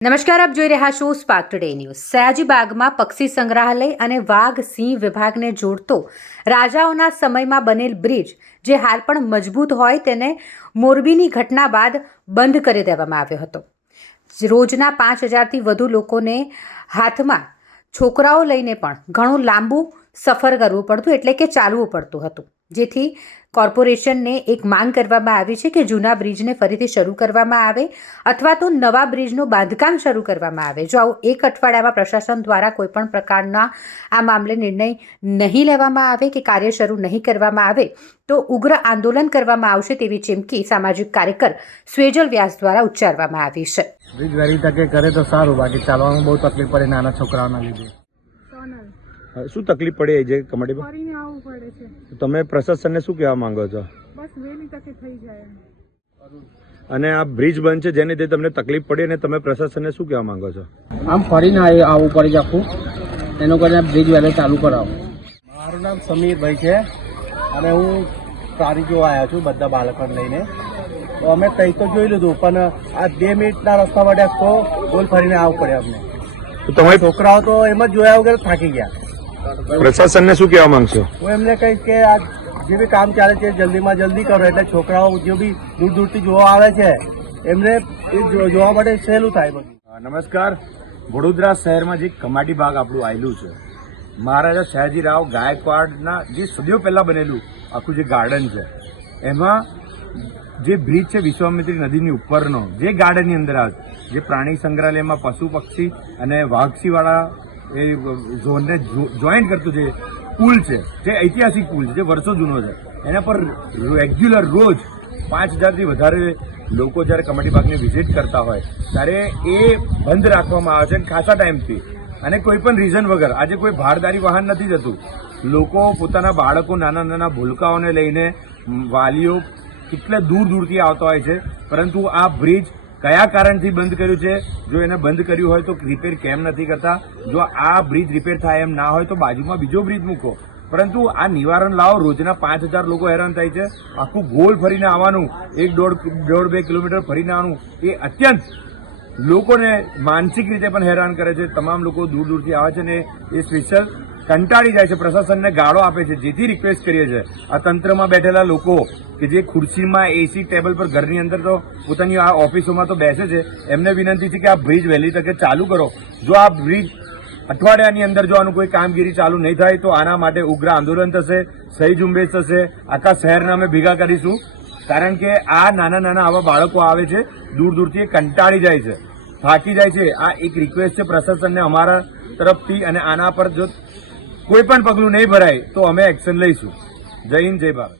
નમસ્કાર, આપ જોઈ રહ્યા છો સ્પાર્ક ટુડે ન્યૂઝ સયાજી બાગમાં પક્ષી સંગ્રહાલય અને વાઘ સિંહ વિભાગને જોડતો રાજાઓના સમયમાં બનેલ બ્રિજ, જે હાલ પણ મજબૂત હોય તેને મોરબીની ઘટના બાદ બંધ કરી દેવામાં આવ્યો હતો. રોજના પાંચ હજારથી વધુ લોકોને હાથમાં છોકરાઓ લઈને પણ ઘણું લાંબુ સફર કરવું પડતું, એટલે કે ચાલવું પડતું હતું. જેથી કોર્પોરેશનને એક માંગ કરવામાં આવી છે કે જૂના બ્રિજને ફરીથી શરૂ કરવામાં આવે અથવા તો નવા બ્રિજનું બાંધકામ શરૂ કરવામાં આવે. જો આવું એક અઠવાડિયામાં પ્રશાસન દ્વારા કોઈપણ પ્રકારના આ મામલે નિર્ણય નહીં લેવામાં આવે કે કાર્ય શરૂ નહીં કરવામાં આવે, તો ઉગ્ર આંદોલન કરવામાં આવશે તેવી ચીમકી સામાજિક કાર્યકર સ્વેજલ વ્યાસ દ્વારા ઉચ્ચારવામાં આવી છે. બ્રિજ વહેલી તકે કરે તો સારું, બાકી ચાલવામાં બહુ તકલીફ પડે નાના છોકરાઓના લીધે. શું તકલીફ પડે એ જે કમાટીમાં ફરીને આવવું પડે છે. તમે પ્રશાસનને શું કહેવા માંગો છો? બસ વહેલી તકે થઈ જાય અને આ બ્રિજ બંધ છે જેને લીધે તમને તકલીફ પડી અને તમે પ્રશાસનને શું કહેવા માંગો છો? આમ ફરીને આવી આવવું પડે છે આખું એનો કરીને બ્રિજ વહેલો ચાલુ કરાવો. મારું નામ સમીરભાઈ છે. અને હું તારી જોવા આવ્યા છું બધા બાળકોને લઈને. તો અમે કંઈ તો જોઈ લીધું પણ આ બે મિનિટના રસ્તા માટે તો ગોલ ફરીને આવવું પડે અમને. તો તમે છોકરાઓ તો એમ જ જોયા વગર થાકી ગયા. પ્રશાસનને શું કહેવા માંગશો? હું એમને કહીશ કે આ જે બી કામ ચાલે છે જલ્દીમાં જલ્દી કરો. એટલે છોકરાઓ જે બી દૂર દૂરથી જોવા આવે છે એમને એ જોવા માટે સહેલું થાય બધું. નમસ્કાર. વડોદરા શહેરમાં જે કમાટી બાગ આપણું આવેલું છે મહારાજા સયાજીરાવ ગાયકવાડના જે સદીઓ પહેલા બનેલું આખું જે ગાર્ડન છે એમાં જે બ્રિજ છે વિશ્વામિત્રી નદીની ઉપરનો જે ગાર્ડનની અંદર આવે જે પ્રાણી સંગ્રહાલયમાં પશુ પક્ષી અને વાઘસીવાળા એ, ઝોનને જોઈન્ટ કરતું જે પુલ છે, જે ઐતિહાસિક પુલ છે, જે વર્ષો જૂનો છે, એના પર રેગ્યુલર રોજ પાંચ હજારથી વધારે લોકો જ્યારે કમાટી બાગની વિઝિટ કરતા હોય, ત્યારે એ બંધ રાખવામાં આવે છે ખાસા ટાઈમથી. અને કોઈ પણ રીઝન વગર, આજે કોઈ ભારદારી વાહન નથી જતું. લોકો પોતાના બાળકો નાના નાના ભૂલકાઓને લઈને વાલીઓ કેટલા દૂર દૂરથી આવતા હોય છે, પરંતુ આ બ્રિજ કયા કારણથી બંધ કર્યું છે? જો એને બંધ કર્યું હોય તો રિપેર કેમ નથી કરતા? જો આ બ્રિજ રિપેર થાય એમ ના હોય તો બાજુમાં બીજો બ્રિજ મૂકો. પરંતુ આ નિવારણ લાવો, રોજના પાંચ હજાર લોકો હેરાન થાય છે. આખું ગોળ ફરીને આવવાનું, એક દોઢ દોઢ બે કિલોમીટર ફરીને આવવાનું, એ અત્યંત લોકોને માનસિક રીતે પણ હેરાન કરે છે. તમામ લોકો દૂર દૂરથી આવે છે ને એ સ્પેશિયલ કંટાળી જાય છે. પ્રશાસનને ગાળો આપે છે. જેથી રિક્વેસ્ટ કરીએ છીએ. આ તંત્રમાં બેઠેલા લોકો કે જે ખુરશીમાં એસી ટેબલ પર ઘરની અંદર તો પોતાની આ ઓફિસોમાં તો બેસે છે, એમને વિનંતી છે કે આ બ્રિજ વહેલી તકે ચાલુ કરો. જો આ બ્રિજ અઠવાડિયાની અંદર જો આનું કોઈ કામગીરી ચાલુ નહીં થાય, તો આના માટે ઉગ્ર આંદોલન થશે, સહી ઝુંબેશ થશે. આખા શહેરને અમે ભેગા કરીશું. કારણ કે આ નાના નાના આવા બાળકો આવે છે, દૂર દૂરથી કંટાળી જાય છે. થાકી જાય છે. આ એક રિક્વેસ્ટ છે પ્રશાસનને અમારા તરફથી અને આના પર જો કોઈ પણ પગલું નહીં ભરાય તો અમે એક્શન લઈશું. જય હિન્દ જય ભારત.